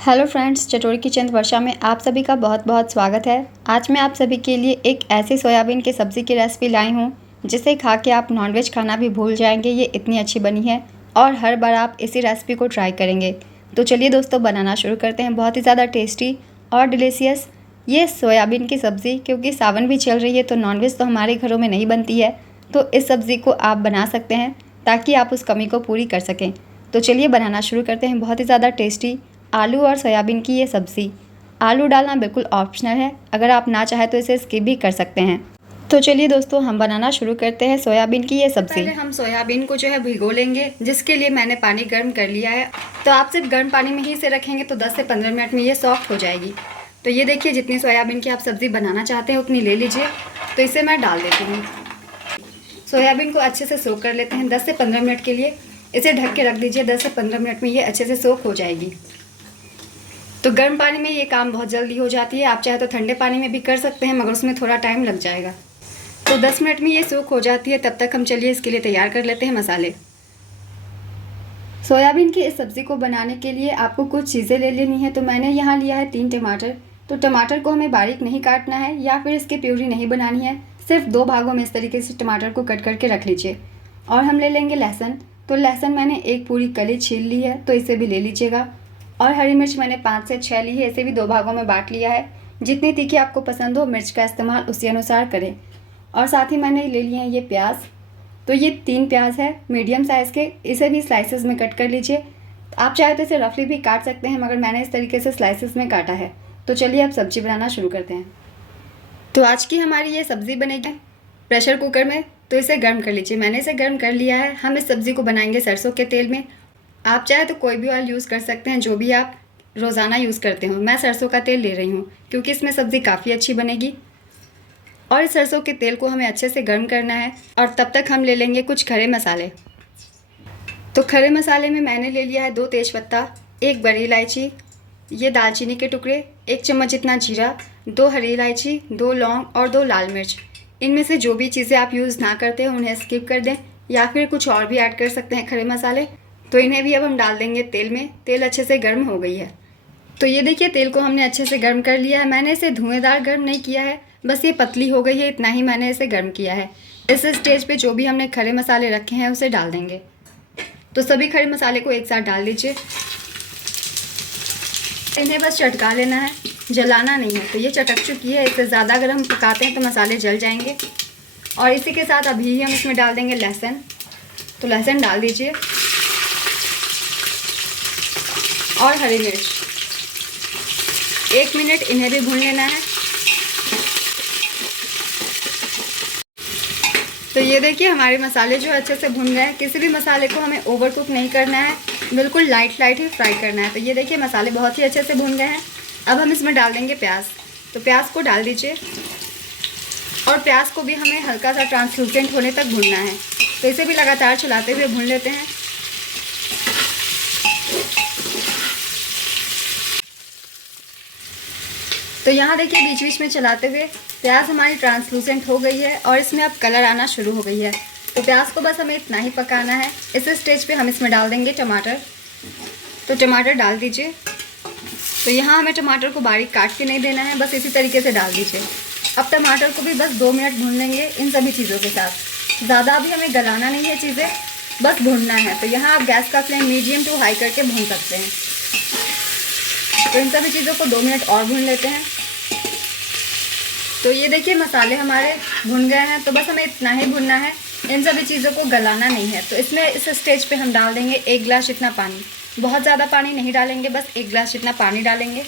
Hello friends, चटोरी kitchen वर्षा में आप सभी का बहुत बहुत स्वागत है। आज मैं आप सभी के लिए एक ऐसी सोयाबीन की सब्ज़ी की रेसिपी लाई हूँ जिसे खा के आप नॉनवेज खाना भी भूल जाएंगे। ये इतनी अच्छी बनी है और हर बार आप इसी रेसिपी को ट्राई करेंगे। तो चलिए दोस्तों, बनाना शुरू करते हैं। बहुत ही ज़्यादा टेस्टी और डिलीशियस ये सोयाबीन की सब्ज़ी, क्योंकि सावन भी चल रही है तो नॉनवेज तो हमारे घरों में नहीं बनती है, तो इस सब्ज़ी को आप बना सकते हैं ताकि आप उस कमी को पूरी कर सकें। तो चलिए बनाना शुरू करते हैं। बहुत ही ज़्यादा टेस्टी आलू और सोयाबीन की ये सब्ज़ी। आलू डालना बिल्कुल ऑप्शनल है, अगर आप ना चाहें तो इसे स्किप भी कर सकते हैं। तो चलिए दोस्तों, हम बनाना शुरू करते हैं सोयाबीन की ये सब्ज़ी। पहले हम सोयाबीन को जो है भिगो लेंगे, जिसके लिए मैंने पानी गर्म कर लिया है। तो आप सिर्फ गर्म पानी में ही इसे रखेंगे तो 10 से 15 मिनट में ये सॉफ्ट हो जाएगी। तो ये देखिए, जितनी सोयाबीन की आप सब्ज़ी बनाना चाहते हैं उतनी ले लीजिए। तो इसे मैं डाल देती हूँ। सोयाबीन को अच्छे से सोख कर लेते हैं 10 से 15 मिनट के लिए। इसे ढक के रख दीजिए, 10 से 15 मिनट में ये अच्छे से सोख हो जाएगी। तो गर्म पानी में ये काम बहुत जल्दी हो जाती है। आप चाहे तो ठंडे पानी में भी कर सकते हैं, मगर उसमें थोड़ा टाइम लग जाएगा। तो 10 मिनट में ये सूख हो जाती है। तब तक हम चलिए इसके लिए तैयार कर लेते हैं मसाले। सोयाबीन की इस सब्ज़ी को बनाने के लिए आपको कुछ चीज़ें ले लेनी है। तो मैंने यहाँ लिया है 3 टमाटर। तो टमाटर को हमें बारीक नहीं काटना है या फिर इसकी प्यूरी नहीं बनानी है, सिर्फ 2 भागों में इस तरीके से टमाटर को कट करके रख लीजिए। और हम ले लेंगे लहसुन। तो लहसुन मैंने एक पूरी कली छील ली है, तो इसे भी ले लीजिएगा। और हरी मिर्च मैंने 5 से 6 ली है, इसे भी 2 भागों में बांट लिया है। जितनी तीखी आपको पसंद हो मिर्च का इस्तेमाल उसी अनुसार करें। और साथ ही मैंने ले लिए हैं ये प्याज। तो ये 3 प्याज है मीडियम साइज़ के, इसे भी स्लाइसेस में कट कर लीजिए। आप चाहे तो इसे रफली भी काट सकते हैं, मगर मैंने इस तरीके से स्लाइसेस में काटा है। तो चलिए अब सब्ज़ी बनाना शुरू करते हैं। तो आज की हमारी ये सब्ज़ी बनेगी प्रेशर कुकर में। तो इसे गर्म कर लीजिए। मैंने इसे गर्म कर लिया है। हम इस सब्ज़ी को बनाएंगे सरसों के तेल में। आप चाहे तो कोई भी ऑयल यूज़ कर सकते हैं, जो भी आप रोज़ाना यूज़ करते हो। मैं सरसों का तेल ले रही हूँ क्योंकि इसमें सब्ज़ी काफ़ी अच्छी बनेगी। और इस सरसों के तेल को हमें अच्छे से गर्म करना है। और तब तक हम ले लेंगे कुछ खड़े मसाले। तो खड़े मसाले में मैंने ले लिया है 2 तेज़पत्ता, 1 बड़ी इलायची, ये दालचीनी के टुकड़े, 1 चम्मच जितना जीरा, 2 हरी इलायची, 2 लौंग और 2 लाल मिर्च। इनमें से जो भी चीज़ें आप यूज़ ना करते हो उन्हें स्किप कर दें, या फिर कुछ और भी ऐड कर सकते हैं खड़े मसाले। तो इन्हें भी अब हम डाल देंगे तेल में। तेल अच्छे से गर्म हो गई है। तो ये देखिए, तेल को हमने अच्छे से गर्म कर लिया है। मैंने इसे धुएंदार गर्म नहीं किया है, बस ये पतली हो गई है, इतना ही मैंने इसे गर्म किया है। इस स्टेज पे जो भी हमने खड़े मसाले रखे हैं उसे डाल देंगे। तो सभी खड़े मसाले को एक साथ डाल दीजिए। इन्हें बस चटका लेना है, जलाना नहीं है। तो ये चटक चुकी है। इससे ज़्यादा अगर हम पकाते हैं तो मसाले जल जाएंगे। और इसी के साथ अभी हम इसमें डाल देंगे लहसुन। तो लहसुन डाल दीजिए और हरी मिर्च। 1 मिनट इन्हें भी भून लेना है। तो ये देखिए, हमारे मसाले जो अच्छे से भुन गए हैं। किसी भी मसाले को हमें ओवर कुक नहीं करना है, बिल्कुल लाइट ही फ्राई करना है। तो ये देखिए, मसाले बहुत ही अच्छे से भुन गए हैं। अब हम इसमें डाल देंगे प्याज। तो प्याज को डाल दीजिए और प्याज को भी हमें हल्का सा ट्रांसलूसेंट होने तक भूनना है। तो इसे भी लगातार चलाते हुए भून लेते हैं। तो यहाँ देखिए, बीच बीच में चलाते हुए प्याज हमारी ट्रांसलूसेंट हो गई है और इसमें अब कलर आना शुरू हो गई है। तो प्याज को बस हमें इतना ही पकाना है। इस स्टेज पे हम इसमें डाल देंगे टमाटर। तो टमाटर डाल दीजिए। तो यहाँ हमें टमाटर को बारीक काट के नहीं देना है, बस इसी तरीके से डाल दीजिए। अब टमाटर को भी बस 2 मिनट भून लेंगे इन सभी चीज़ों के साथ। ज़्यादा भी हमें गलाना नहीं है चीज़ें, बस भूनना है। तो यहाँ आप गैस का फ्लेम मीडियम टू हाई करके भून सकते हैं। तो इन सभी चीज़ों को 2 मिनट और भून लेते हैं। तो ये देखिए, मसाले हमारे भुन गए हैं। तो बस हमें इतना ही भुनना है, इन सभी चीज़ों को गलाना नहीं है। तो इसमें इस स्टेज पे हम डाल देंगे 1 गिलास जितना पानी। बहुत ज़्यादा पानी नहीं डालेंगे, बस 1 गिलास जितना पानी डालेंगे।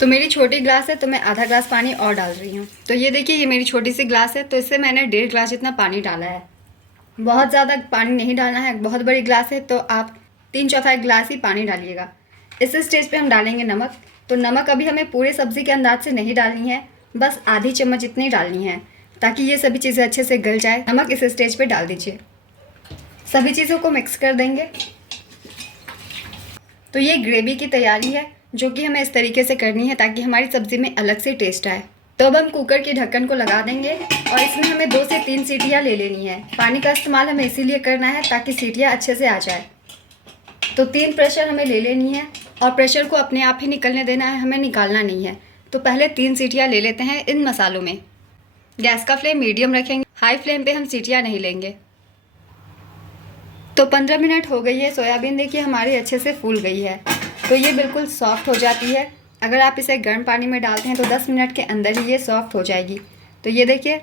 तो मेरी छोटी ग्लास है तो मैं आधा ग्लास पानी और डाल रही हूँ। तो ये देखिए, ये मेरी छोटी सी ग्लास है तो इससे मैंने 1.5 गिलास जितना पानी डाला है। बहुत ज़्यादा पानी नहीं डालना है। बहुत बड़ी ग्लास है तो आप 3/4 गिलास ही पानी डालिएगा। इस स्टेज पे हम डालेंगे नमक। तो नमक अभी हमें पूरे सब्ज़ी के अंदाज से नहीं डालनी है, बस आधी चम्मच इतनी डालनी है, ताकि ये सभी चीज़ें अच्छे से गल जाए। नमक इस स्टेज पे डाल दीजिए। सभी चीज़ों को मिक्स कर देंगे। तो ये ग्रेवी की तैयारी है, जो कि हमें इस तरीके से करनी है ताकि हमारी सब्ज़ी में अलग से टेस्ट आए। तो अब हम कुकर के ढक्कन को लगा देंगे और इसमें हमें 2 से 3 सीटियाँ ले लेनी है। पानी का इस्तेमाल हमें इसीलिए करना है ताकि सीटियाँ अच्छे से आ जाए। तो 3 प्रेशर हमें ले लेनी है और प्रेशर को अपने आप ही निकलने देना है, हमें निकालना नहीं है। तो पहले 3 सीटियाँ ले लेते हैं इन मसालों में। गैस का फ्लेम मीडियम रखेंगे, हाई फ्लेम पे हम सीटियाँ नहीं लेंगे। तो 15 मिनट हो गई है। सोयाबीन देखिए हमारी अच्छे से फूल गई है, तो ये बिल्कुल सॉफ्ट हो जाती है। अगर आप इसे गर्म पानी में डालते हैं तो 10 मिनट के अंदर ही ये सॉफ्ट हो जाएगी। तो ये देखिए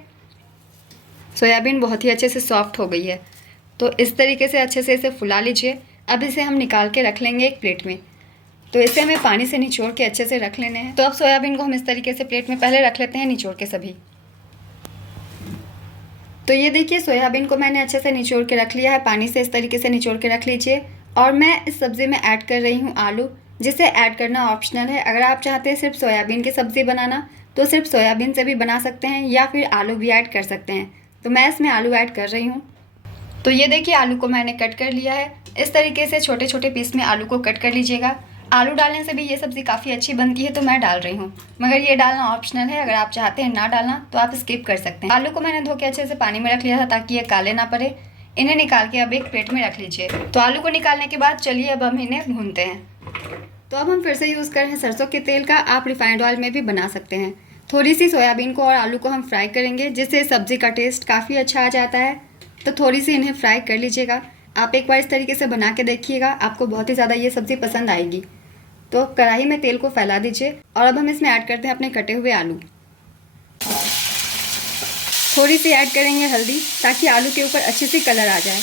सोयाबीन बहुत ही अच्छे से सॉफ्ट हो गई है। तो इस तरीके से अच्छे से इसे फुला लीजिए। अब इसे हम निकाल के रख लेंगे एक प्लेट में। तो इसे हमें पानी से निचोड़ के अच्छे से रख लेने हैं। तो अब सोयाबीन को हम इस तरीके से प्लेट में पहले रख लेते हैं निचोड़ के सभी। तो ये देखिए सोयाबीन को मैंने अच्छे से निचोड़ के रख लिया है, पानी से इस तरीके से निचोड़ के रख लीजिए। और मैं इस सब्ज़ी में ऐड कर रही हूँ आलू, जिसे ऐड करना ऑप्शनल है। अगर आप चाहते हैं सिर्फ सोयाबीन की सब्ज़ी बनाना तो सिर्फ सोयाबीन से भी बना सकते हैं या फिर आलू भी ऐड कर सकते हैं। तो मैं इसमें आलू ऐड कर रही हूँ। तो ये देखिए आलू को मैंने कट कर लिया है। इस तरीके से छोटे छोटे पीस में आलू को कट कर लीजिएगा। आलू डालने से भी ये सब्ज़ी काफ़ी अच्छी बनती है, तो मैं डाल रही हूँ, मगर ये डालना ऑप्शनल है। अगर आप चाहते हैं ना डालना तो आप स्किप कर सकते हैं। आलू को मैंने धो के अच्छे से पानी में रख लिया था ताकि ये काले ना पड़े। इन्हें निकाल के अब एक प्लेट में रख लीजिए। तो आलू को निकालने के बाद चलिए अब हम इन्हें भूनते हैं। तो अब हम फिर से यूज़ कर रहे हैं सरसों के तेल का, आप रिफाइंड ऑयल में भी बना सकते हैं। थोड़ी सी सोयाबीन को और आलू को हम फ्राई करेंगे, जिससे सब्ज़ी का टेस्ट काफ़ी अच्छा आ जाता है। तो थोड़ी सी इन्हें फ्राई कर लीजिएगा। आप एक बार इस तरीके से बना के देखिएगा, आपको बहुत ही ज़्यादा ये सब्ज़ी पसंद आएगी। तो कढ़ाई में तेल को फैला दीजिए और अब हम इसमें ऐड करते हैं अपने कटे हुए आलू। थोड़ी सी ऐड करेंगे हल्दी ताकि आलू के ऊपर अच्छी सी कलर आ जाए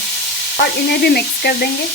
और इन्हें भी मिक्स कर देंगे।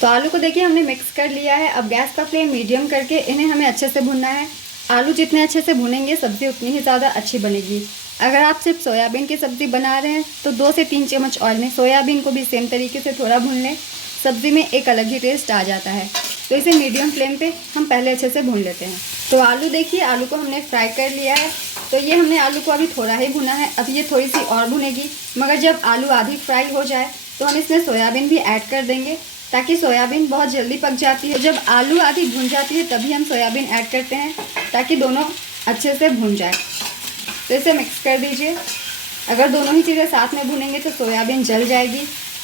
तो आलू को देखिए हमने मिक्स कर लिया है। अब गैस का फ्लेम मीडियम करके इन्हें हमें अच्छे से भुनना है। आलू जितने अच्छे से भुनेंगे सब्ज़ी उतनी ही ज़्यादा अच्छी बनेगी। अगर आप सिर्फ सोयाबीन की सब्ज़ी बना रहे हैं तो 2 से 3 चम्मच ऑयल में सोयाबीन को भी सेम तरीके से थोड़ा भून लें। सब्ज़ी में एक अलग ही टेस्ट आ जाता है। तो इसे मीडियम फ्लेम पे हम पहले अच्छे से भून लेते हैं। तो आलू देखिए आलू को हमने फ्राई कर लिया है। तो ये हमने आलू को अभी थोड़ा ही भुना है, अब ये थोड़ी सी और भुनेगी। मगर जब आलू आधी फ्राई हो जाए तो हम इसमें सोयाबीन भी ऐड कर देंगे, ताकि सोयाबीन बहुत जल्दी पक जाती है। जब आलू आधी भुन जाती है तभी हम सोयाबीन ऐड करते हैं, ताकि दोनों अच्छे से भुन जाए। तो इसे मिक्स कर दीजिए। अगर दोनों ही चीज़ें साथ में भुनेंगे तो सोयाबीन जल जाएगी,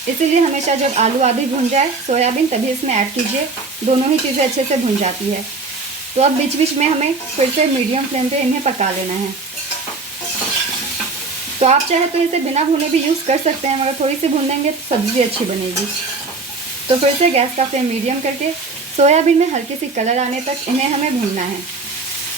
इसीलिए हमेशा जब आलू आधी भुन जाए सोयाबीन तभी इसमें ऐड कीजिए। दोनों ही चीज़ें अच्छे से भुन जाती है। तो अब बीच बीच में हमें फिर से मीडियम फ्लेम पे इन्हें पका लेना है। तो आप चाहे तो इसे बिना भुने भी यूज़ कर सकते हैं, मगर थोड़ी सी भून देंगे तो सब्ज़ी अच्छी बनेगी। तो फिर से गैस का फ्लेम मीडियम करके सोयाबीन में हल्की सी कलर आने तक इन्हें हमें भूनना है।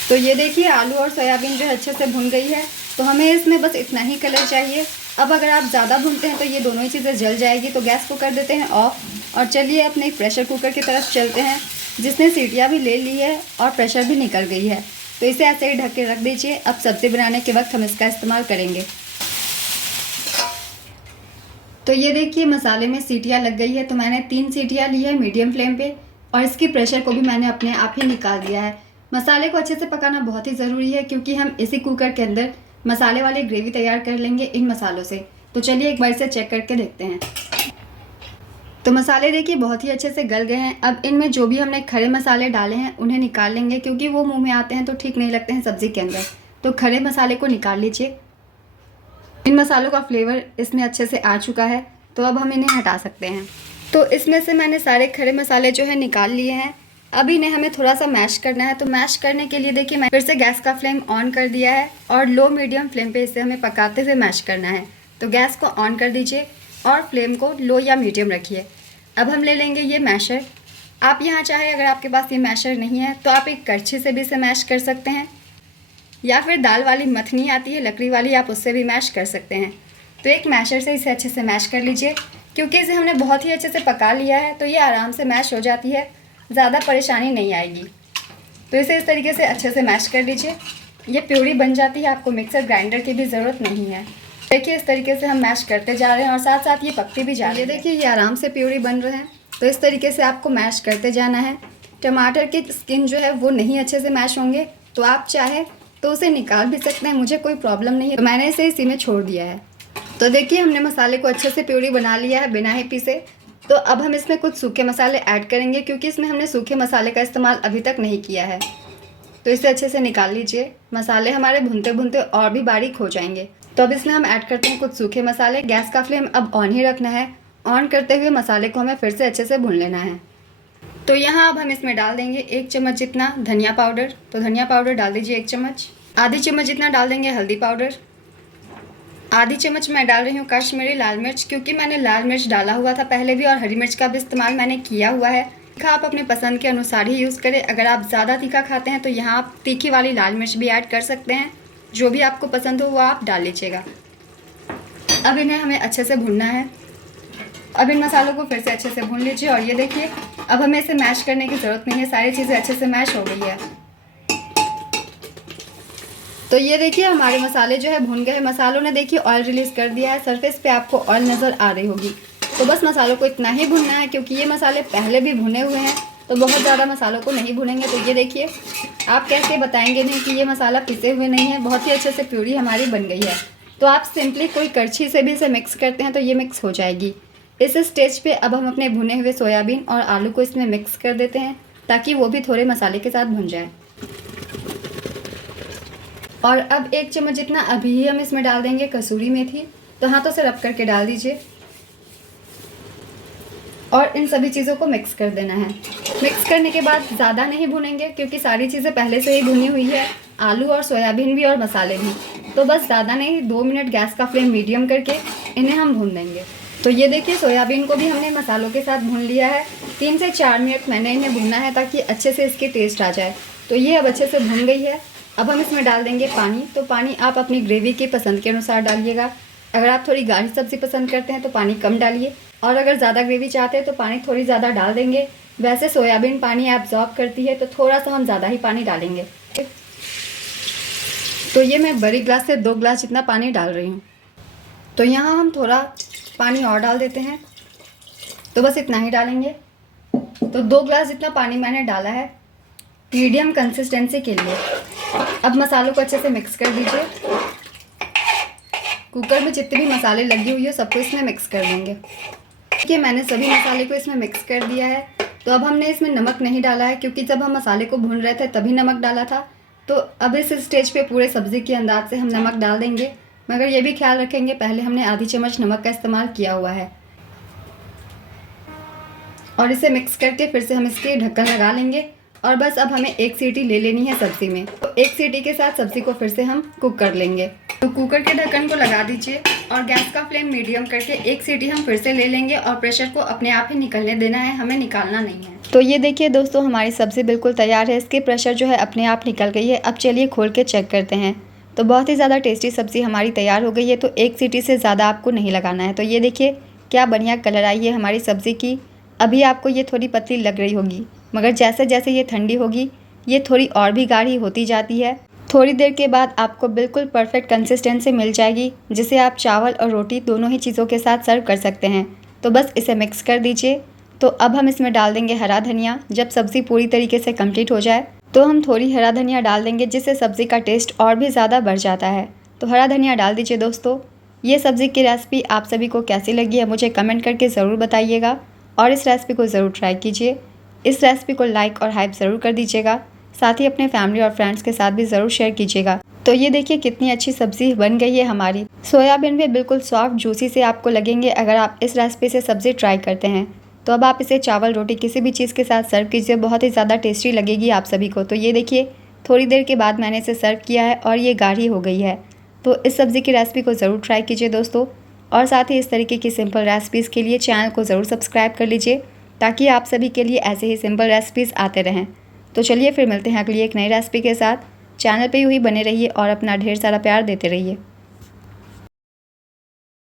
तो ये देखिए आलू और सोयाबीन जो अच्छे से भुन गई है। तो हमें इसमें बस इतना ही कलर चाहिए। अब अगर आप ज़्यादा भूनते हैं तो ये दोनों ही चीज़ें जल जाएगी। तो गैस को कर देते हैं ऑफ और चलिए अपने प्रेशर कुकर की तरफ चलते हैं, जिसने सीटियाँ भी ले ली है और प्रेशर भी निकल गई है। तो इसे ऐसे ही ढक के रख दीजिए। अब सब्ज़ी बनाने के वक्त हम इसका इस्तेमाल करेंगे। तो ये देखिए मसाले में सीटियाँ लग गई है। तो मैंने 3 सीटियाँ ली है मीडियम फ्लेम पे और इसकी प्रेशर को भी मैंने अपने आप ही निकाल दिया है। मसाले को अच्छे से पकाना बहुत ही ज़रूरी है, क्योंकि हम इसी कुकर के अंदर मसाले वाली ग्रेवी तैयार कर लेंगे इन मसालों से। तो चलिए एक बार इसे चेक करके देखते हैं। तो मसाले देखिए बहुत ही अच्छे से गल गए हैं। अब इनमें जो भी हमने खड़े मसाले डाले हैं उन्हें निकाल लेंगे, क्योंकि वो मुँह में आते हैं तो ठीक नहीं लगते हैं सब्ज़ी के अंदर। तो खड़े मसाले को निकाल लीजिए। इन मसालों का फ्लेवर इसमें अच्छे से आ चुका है, तो अब हम इन्हें हटा सकते हैं। तो इसमें से मैंने सारे खड़े मसाले जो है निकाल लिए हैं। अब इन्हें हमें थोड़ा सा मैश करना है। तो मैश करने के लिए देखिए मैं फिर से गैस का फ्लेम ऑन कर दिया है और लो मीडियम फ्लेम पे इसे हमें पकाते हुए मैश करना है। तो गैस को ऑन कर दीजिए और फ्लेम को लो या मीडियम रखिए। अब हम ले लेंगे ये मैशर। आप यहाँ चाहे अगर आपके पास ये मैशर नहीं है तो आप एक करछी से भी इसे मैश कर सकते हैं, या फिर दाल वाली मथनी आती है लकड़ी वाली, आप उससे भी मैश कर सकते हैं। तो एक मैशर से इसे अच्छे से मैश कर लीजिए। क्योंकि इसे हमने बहुत ही अच्छे से पका लिया है तो ये आराम से मैश हो जाती है, ज़्यादा परेशानी नहीं आएगी। तो इसे इस तरीके से अच्छे से मैश कर लीजिए। ये प्यूरी बन जाती है, आपको मिक्सर ग्राइंडर की भी ज़रूरत नहीं है। देखिए इस तरीके से हम मैश करते जा रहे हैं और साथ साथ ये पकती भी जा रही है। ये देखिए ये आराम से प्यूरी बन रहे हैं। तो इस तरीके से आपको मैश करते जाना है। टमाटर की स्किन जो है वो नहीं अच्छे से मैश होंगे, तो आप चाहे तो उसे निकाल भी सकते हैं, मुझे कोई प्रॉब्लम नहीं है। तो मैंने इसे इसी में छोड़ दिया है। तो देखिए हमने मसाले को अच्छे से प्यूरी बना लिया है बिना ही पीसे। तो अब हम इसमें कुछ सूखे मसाले ऐड करेंगे, क्योंकि इसमें हमने सूखे मसाले का इस्तेमाल अभी तक नहीं किया है। तो इसे अच्छे से निकाल लीजिए। मसाले हमारे भुनते भुनते और भी बारीक हो जाएंगे। तो अब इसमें हम ऐड करते हैं कुछ सूखे मसाले। गैस का फ्लेम अब ऑन ही रखना है ऑन करते हुए मसाले को हमें फिर से अच्छे से भून लेना है। तो यहाँ अब हम इसमें डाल देंगे 1 चम्मच जितना धनिया पाउडर। तो धनिया पाउडर डाल दीजिए 1 चम्मच। आधी चम्मच जितना डाल देंगे हल्दी पाउडर। आधी चम्मच मैं डाल रही हूँ कश्मीरी लाल मिर्च, क्योंकि मैंने लाल मिर्च डाला हुआ था पहले भी और हरी मिर्च का भी इस्तेमाल मैंने किया हुआ है। तीखा आप अपने पसंद के अनुसार ही यूज़ करें। अगर आप ज़्यादा तीखा खाते हैं तो यहाँ आप तीखी वाली लाल मिर्च भी ऐड कर सकते हैं। जो भी आपको पसंद हो वो आप डाल लीजिएगा। अब इन्हें हमें अच्छे से भूनना है। अब इन मसालों को फिर से अच्छे से भून लीजिए और ये देखिए अब हमें इसे मैश करने की ज़रूरत नहीं है, सारी चीज़ें अच्छे से मैश हो गई है। तो ये देखिए हमारे मसाले जो है भून गए हैं। मसालों ने देखिए ऑयल रिलीज़ कर दिया है, सरफेस पे आपको ऑयल नज़र आ रही होगी। तो बस मसालों को इतना ही भूनना है, क्योंकि ये मसाले पहले भी भुने हुए हैं तो बहुत ज़्यादा मसालों को नहीं भूनेंगे। तो ये देखिए आप कैसे बताएंगे नहीं कि ये मसाला पिसे हुए नहीं है, बहुत ही अच्छे से प्यूरी हमारी बन गई है। तो आप सिंपली कोई करछी से भी इसे मिक्स करते हैं तो ये मिक्स हो जाएगी। इस स्टेज पे अब हम अपने भुने हुए सोयाबीन और आलू को इसमें मिक्स कर देते हैं ताकि वो भी थोड़े मसाले के साथ भुन जाए। और अब 1 चम्मच जितना अभी ही हम इसमें डाल देंगे कसूरी मेथी। तो हाथों से रब करके डाल दीजिए और इन सभी चीज़ों को मिक्स कर देना है। मिक्स करने के बाद ज़्यादा नहीं भुनेंगे, क्योंकि सारी चीज़ें पहले से ही भुनी हुई है, आलू और सोयाबीन भी और मसाले भी। तो बस ज़्यादा नहीं, 2 मिनट गैस का फ्लेम मीडियम करके इन्हें हम भून देंगे। तो ये देखिए सोयाबीन को भी हमने मसालों के साथ भून लिया है। 3 से 4 मिनट मैंने इन्हें भूनना है ताकि अच्छे से इसके टेस्ट आ जाए। तो ये अब अच्छे से भून गई है। अब हम इसमें डाल देंगे पानी। तो पानी आप अपनी ग्रेवी के पसंद के अनुसार डालिएगा। अगर आप थोड़ी गाढ़ी सब्ज़ी पसंद करते हैं तो पानी कम डालिए, और अगर ज़्यादा ग्रेवी चाहते हैं तो पानी थोड़ी ज़्यादा डाल देंगे। वैसे सोयाबीन पानी एब्जॉर्ब करती है तो थोड़ा सा हम ज़्यादा ही पानी डालेंगे। तो ये मैं बड़ी ग्लास से 2 ग्लास जितना पानी डाल रही हूँ। तो यहाँ हम थोड़ा पानी और डाल देते हैं। तो बस इतना ही डालेंगे। तो 2 ग्लास जितना पानी मैंने डाला है मीडियम कंसिस्टेंसी के लिए। अब मसालों को अच्छे से मिक्स कर दीजिए। कुकर में जितने भी मसाले लगी हुई है सबको इसमें मिक्स कर देंगे। देखिए मैंने सभी मसाले को इसमें मिक्स कर दिया है। तो अब हमने इसमें नमक नहीं डाला है, क्योंकि जब हम मसाले को भून रहे थे तभी नमक डाला था। तो अब इस स्टेज पे पूरे सब्ज़ी के अंदाज से हम नमक डाल देंगे, मगर ये भी ख्याल रखेंगे पहले हमने आधी चम्मच नमक का इस्तेमाल किया हुआ है। और इसे मिक्स करके फिर से हम इसके ढक्कन लगा लेंगे और बस अब हमें 1 सीटी ले लेनी है सब्ज़ी में। तो 1 सीटी के साथ सब्ज़ी को फिर से हम कुक कर लेंगे। तो कुकर के ढक्कन को लगा दीजिए और गैस का फ्लेम मीडियम करके 1 सीटी हम फिर से ले लेंगे और प्रेशर को अपने आप ही निकलने देना है, हमें निकालना नहीं है। तो ये देखिए दोस्तों हमारी सब्ज़ी बिल्कुल तैयार है। इसके प्रेशर जो है अपने आप निकल गई है। अब चलिए खोल के चेक करते हैं। तो बहुत ही ज़्यादा टेस्टी सब्ज़ी हमारी तैयार हो गई है। तो 1 सीटी से ज़्यादा आपको नहीं लगाना है। तो ये देखिए क्या बढ़िया कलर आई है हमारी सब्ज़ी की। अभी आपको ये थोड़ी पतली लग रही होगी, मगर जैसे जैसे ये ठंडी होगी ये थोड़ी और भी गाढ़ी होती जाती है। थोड़ी देर के बाद आपको बिल्कुल परफेक्ट कंसिस्टेंसी मिल जाएगी, जिसे आप चावल और रोटी दोनों ही चीज़ों के साथ सर्व कर सकते हैं। तो बस इसे मिक्स कर दीजिए। तो अब हम इसमें डाल देंगे हरा धनिया। जब सब्ज़ी पूरी तरीके से कंप्लीट हो जाए तो हम थोड़ी हरा धनिया डाल देंगे, जिससे सब्ज़ी का टेस्ट और भी ज़्यादा बढ़ जाता है। तो हरा धनिया डाल दीजिए दोस्तों। ये सब्ज़ी की रेसिपी आप सभी को कैसी लगी है मुझे कमेंट करके ज़रूर बताइएगा और इस रेसिपी को ज़रूर ट्राई कीजिए। इस रेसिपी को लाइक और हाइप ज़रूर कर दीजिएगा, साथ ही अपने फैमिली और फ्रेंड्स के साथ भी ज़रूर शेयर कीजिएगा। तो ये देखिए कितनी अच्छी सब्ज़ी बन गई है हमारी। सोयाबीन भी बिल्कुल सॉफ्ट जूसी से आपको लगेंगे अगर आप इस रेसिपी से सब्ज़ी ट्राई करते हैं। तो अब आप इसे चावल रोटी किसी भी चीज़ के साथ सर्व कीजिए, बहुत ही ज़्यादा टेस्टी लगेगी आप सभी को। तो ये देखिए थोड़ी देर के बाद मैंने इसे सर्व किया है और ये गाढ़ी हो गई है। तो इस सब्ज़ी की रेसिपी को ज़रूर ट्राई कीजिए दोस्तों, और साथ ही इस तरीके की सिंपल रेसिपीज़ के लिए चैनल को ज़रूर सब्सक्राइब कर लीजिए, ताकि आप सभी के लिए ऐसे ही सिंपल रेसिपीज़ आते रहें। तो चलिए फिर मिलते हैं अगली एक नई रेसिपी के साथ। चैनल पे यूँ ही बने रहिए और अपना ढेर सारा प्यार देते रहिए।